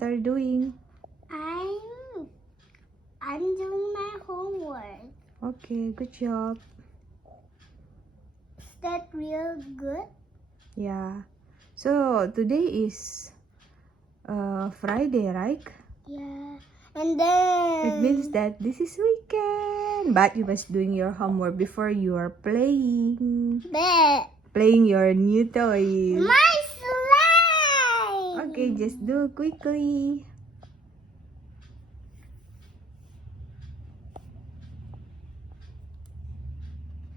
what are you doing? I'm doing my homework. Okay, good job. Is that real good? Yeah. So today is Friday, right? Yeah. And then It means that this is weekend. But you must doing your homework before you are playing. Playing your new toys. My slime. Okay, just do quickly.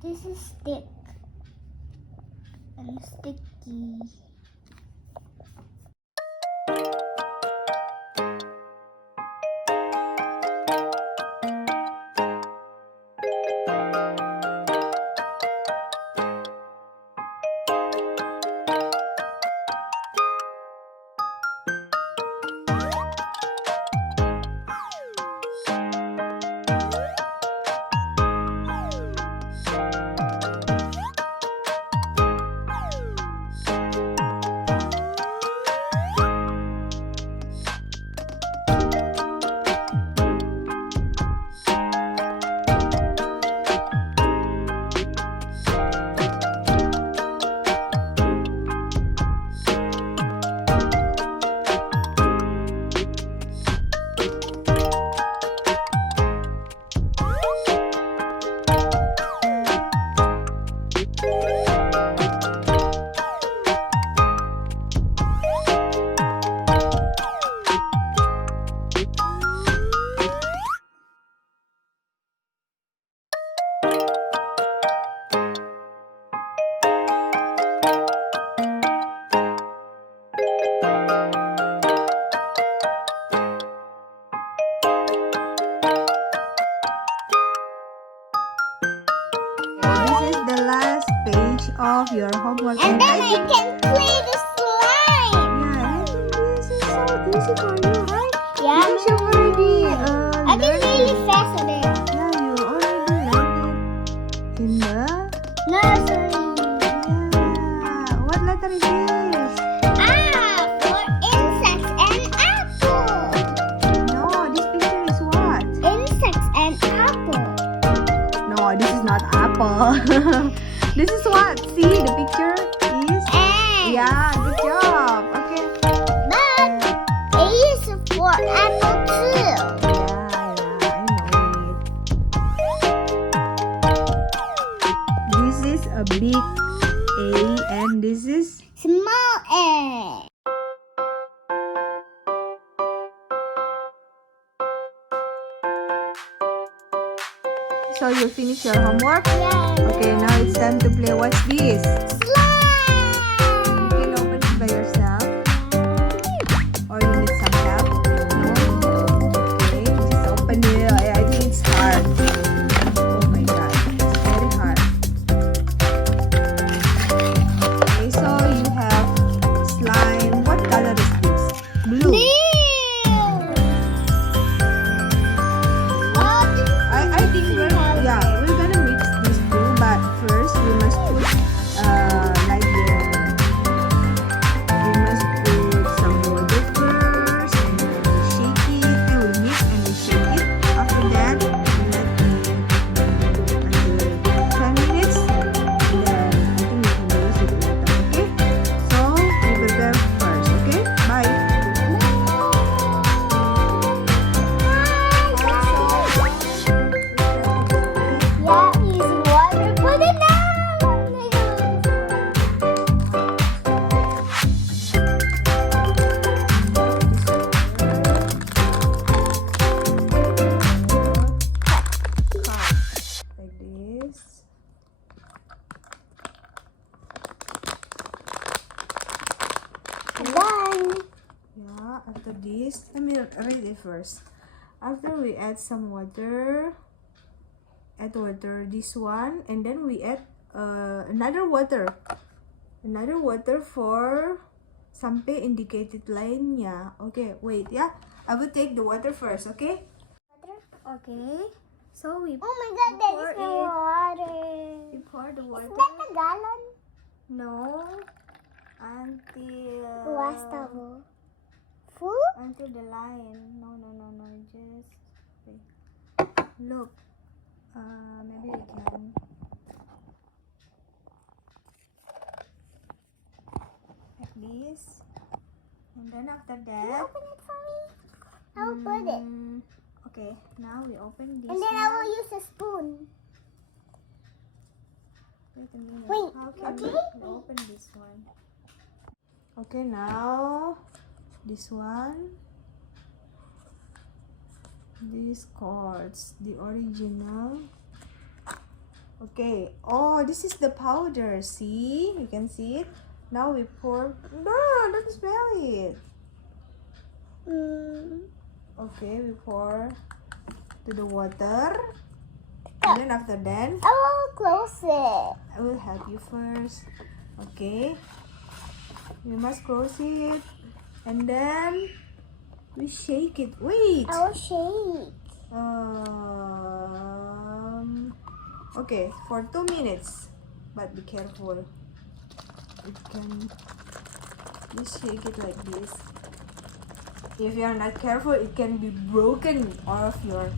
This is stick and sticky. This is the last page of your homework. And then I think, can play the slime. yeah, I think this is so easy for you, right? Yeah. Because you already I can learned really it. fast with it. Yeah, you already learned it in the Nursery. yeah. What letter is this? For insects and apple. No, this picture is what? Insects and apple. No, this is not apple. This is what? See, the picture is. And Yeah, good job. Okay. but A is for apple too. Yeah, I know it. This is a big A and this is Small A. so you finish your homework? Yeah. Okay, now it's time to play. What's this? Slime. You can open it by yourself or you need some help? No? Okay, just open it. I think it's hard. Oh my god, it's very hard. Okay, so you have slime. What color is this? Blue. I think we're gonna mix these two, but first we must put like we must put some water first and then we shake it and we mix and we shake it. After that we let it until 10 minutes and then I think we can use it later, okay? So we prepare first, okay? Bye. Yeah, using water. Put it down. Like this. Done. Yeah, after this, let me read it first. After we add some water, this one, and then we add another water for sampai indicated lainnya. Okay, wait, yeah. I will take the water first, okay? Okay. So we Oh my god, that pour is no water. we pour the Is water. that a gallon? No. Until Wastavo. Full? Until the line. No. Just wait. Look. Maybe we can. Like this. And then after Can you that. open it for me? I will put it. Okay. Now we open this. And then I will use a spoon. Wait a minute. Wait, How can okay? we open this one? Okay, now this one. These cards, the original. Okay. Oh, this is the powder. See? You can see it. Now we pour. No, don't smell it. Okay, we pour to the water. And then after that, I will close it. I will help you first. Okay. You must close it. And then we shake it. Wait. I will shake. Okay, for 2 minutes. But be careful. It can just shake it like this. If you are not careful, it can be broken off your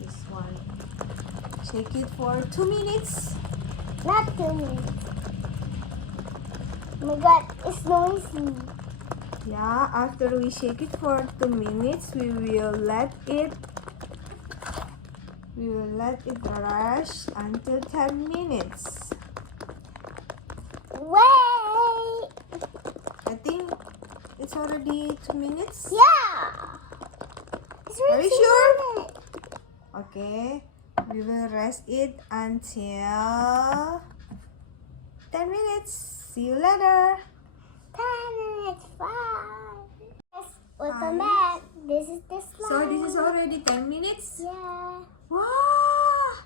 this one. Shake it for 2 minutes. Not 2 minutes. Oh my god, it's noisy. Yeah, after we shake it for 2 minutes, we will let it rest until 10 minutes. Wait. I think it's already 2 minutes. Yeah. It's Are you 2 sure? minutes. Okay, we will rest it until 10 minutes. See you later. 10 minutes. 5. Yes, welcome 5. back. This is the slime. So this is already 10 minutes. Yeah. Wow!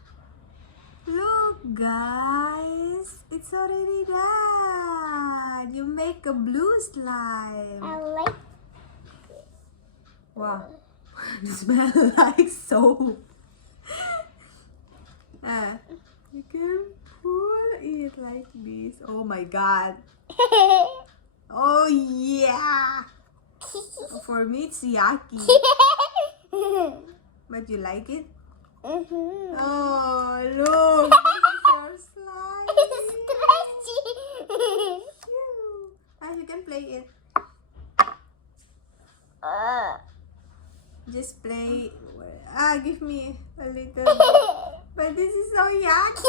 Look, guys, it's already done. You make a blue slime. I like Wow, it smells like soap. You can pull it like this. Oh my god. Oh yeah. For me, it's yucky. But you like it? Mm-hmm. Oh, look. This is your slime. It's stretchy. You can play it. Just play. Give me a little bit. But this is so yucky.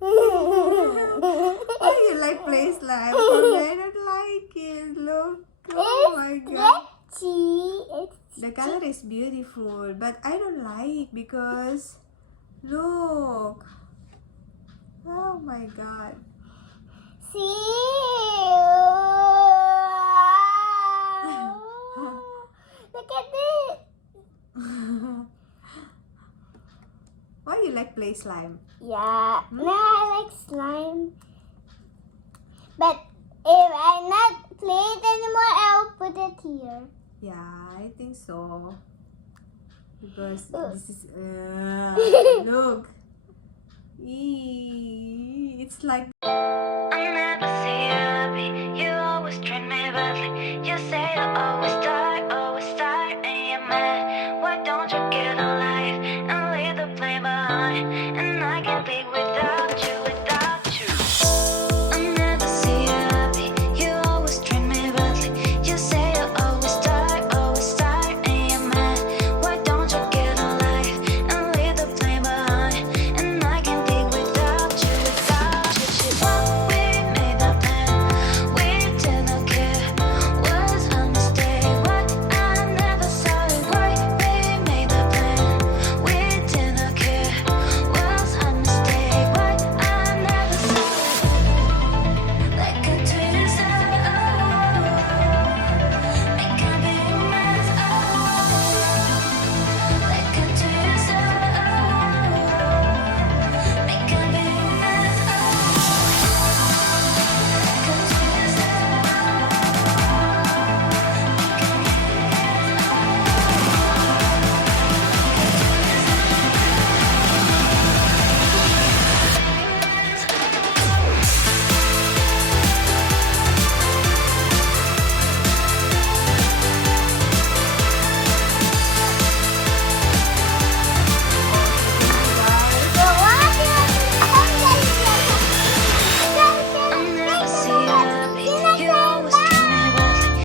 Oh, you like play slime? But I don't like it. Look. Oh my god. It's The color is beautiful, but I don't like because look. Oh my god. Look at it. Why you like play slime? Yeah, no, I like slime. But if I not play it anymore, I'll put it here. Yeah, I think so. Because this is look. Eee, it's like